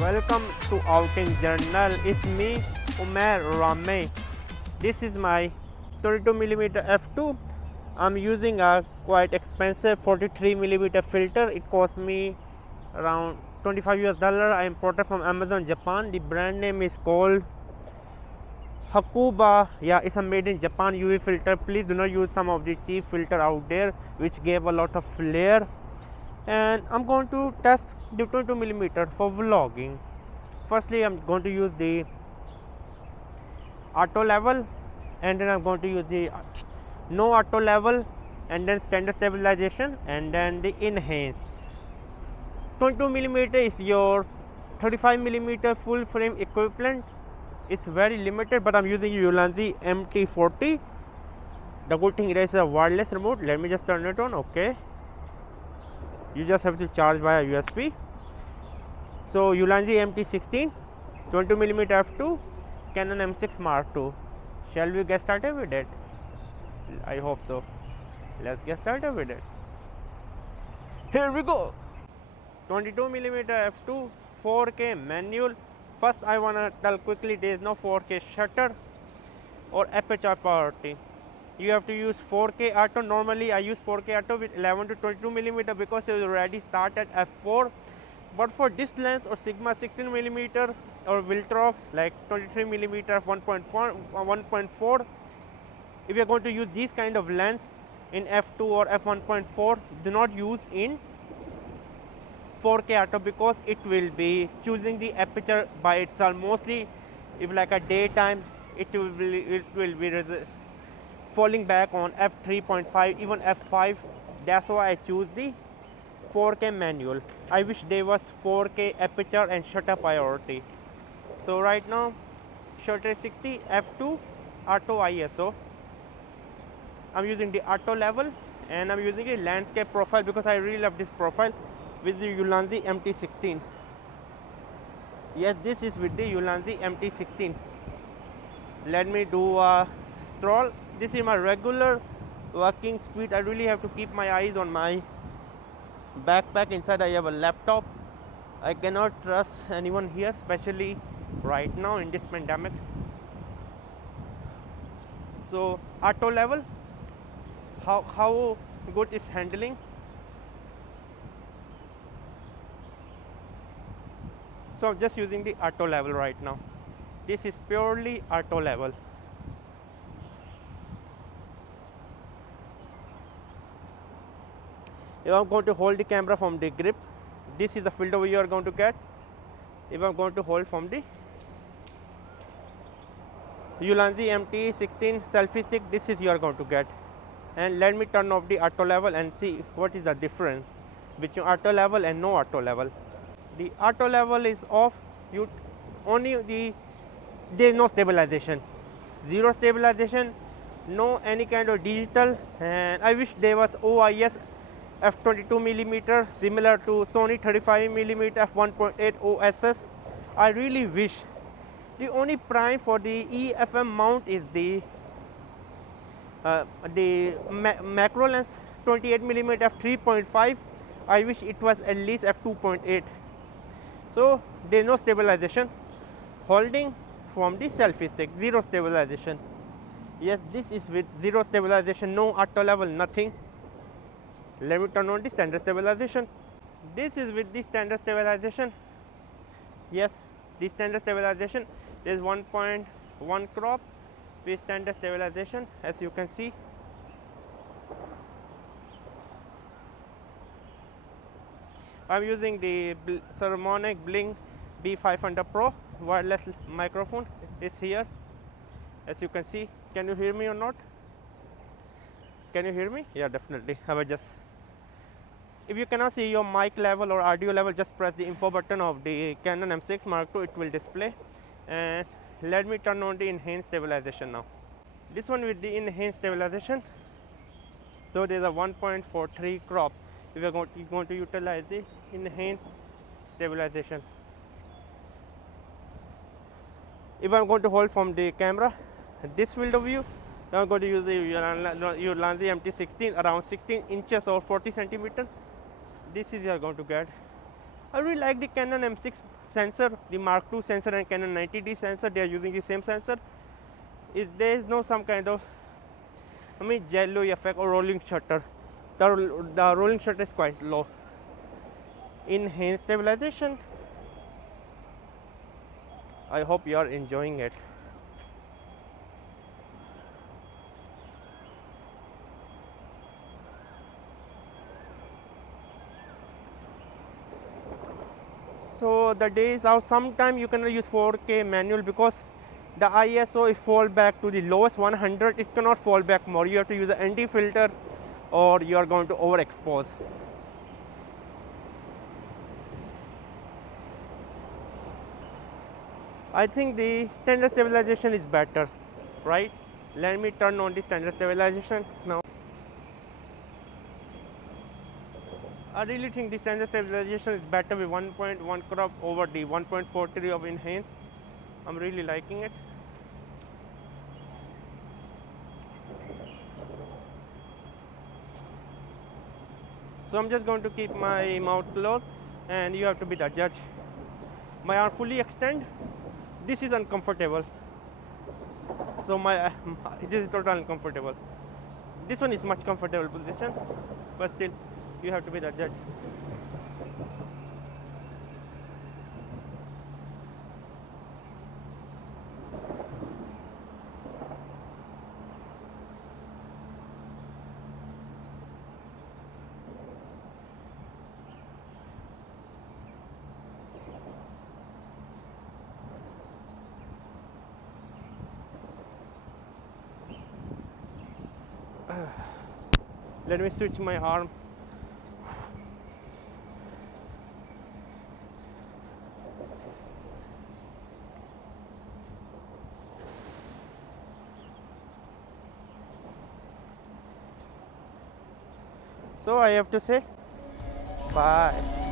Welcome to Outing Journal. It's me, Umair Rame. This is my 22mm f2. I'm using a quite expensive 43mm filter. It cost me around $25. I imported from Amazon, Japan. The brand name is called Hakuba. Yeah, it's a made in Japan UV filter. Please do not use some of the cheap filter out there which gave a lot of flare. And I'm going to test the 22mm for vlogging. Firstly, I'm going to use the auto level, and then I'm going to use the no auto level, and then standard stabilization, and then the enhance. 22mm is your 35mm full frame equivalent. It's very limited, but I'm using Ulanzi MT-40. The good thing is a wireless remote. Let me just turn it on. Okay, you just have to charge via USB. So Ulanzi MT-16, 22mm f2, Canon M6 Mark II. Shall we get started with it? I hope so. Let's get started with it. Here we go. 22mm f2, 4K manual. First I wanna tell quickly, there is no 4K shutter or aperture priority. You have to use 4K auto. Normally I use 4K auto with 11 to 22mm because it already start at f4. But for this lens or Sigma 16mm or Viltrox like 23mm f1.4, if you are going to use these kind of lens in f2 or f1.4, do not use in 4K auto because it will be choosing the aperture by itself. Mostly if like a daytime, it will be falling back on f3.5, even f5. That's why I choose the 4K manual. I wish there was 4K aperture and shutter priority. So right now shutter 60, f2, auto ISO. I'm using the auto level, and I'm using a landscape profile because I really love this profile with the Ulanzi MT-16. Yes, this is with the Ulanzi MT-16. Let me do a stroll. This is my regular working speed. I really have to keep my eyes on my backpack. Inside I have a laptop. I cannot trust anyone here, especially right now in this pandemic. So auto level, how good is handling. So I'm just using the auto level right now. This is purely auto level. If I'm going to hold the camera from the grip, this is the field of view you are going to get. If I'm going to hold from the Ulanzi MT-16 selfie stick, this is you are going to get. And let me turn off the auto level and see what is the difference between auto level and no auto level. The auto level is off. You only there is no stabilization, zero stabilization, no any kind of digital. And I wish there was OIS f22mm similar to Sony 35mm f1.8 OSS. I really wish. The only prime for the EFM mount is the macro lens 28mm f3.5. I wish it was at least f2.8. So there is no stabilization. Holding from the selfie stick, zero stabilization. Yes, this is with zero stabilization, no auto level, nothing. Let me turn on the standard stabilization. This is with the standard stabilization. Yes, the standard stabilization. There is 1.1 crop with standard stabilization, as you can see. I'm using the Cermonic Blink B500 Pro wireless microphone. It's here, as you can see. Can you hear me or not? Can you hear me? Yeah, definitely. I will just. If you cannot see your mic level or audio level, just press the info button of the Canon M6 Mark II. It will display. And let me turn on the enhanced stabilization now. This one with the enhanced stabilization. So there's a 1.43 crop. If you're going to utilize the enhanced stabilization. If I'm going to hold from the camera, this field of view, I'm going to use the Ulanzi MT-16 around 16 inches or 40 centimeters. This is you are going to get I really like the Canon M6 sensor, the Mark II sensor and Canon 90D sensor. They are using the same sensor. There is no some kind of jello effect or rolling shutter. The rolling shutter is quite low. In hand stabilization, I hope you are enjoying it. So the days out, sometime you cannot use 4K manual because the ISO is fall back to the lowest 100. It cannot fall back more. You have to use an anti filter or you are going to overexpose. I think the standard stabilization is better, right? Let me turn on the standard stabilization now. I really think the standard stabilization is better with 1.1 crop over the 1.43 of enhance. I'm really liking it. So I'm just going to keep my mouth closed and you have to be the judge. My arm fully extend. This is uncomfortable. So this is totally uncomfortable. This one is much comfortable position, but still you have to be the judge. Let me switch my arm. So I have to say bye.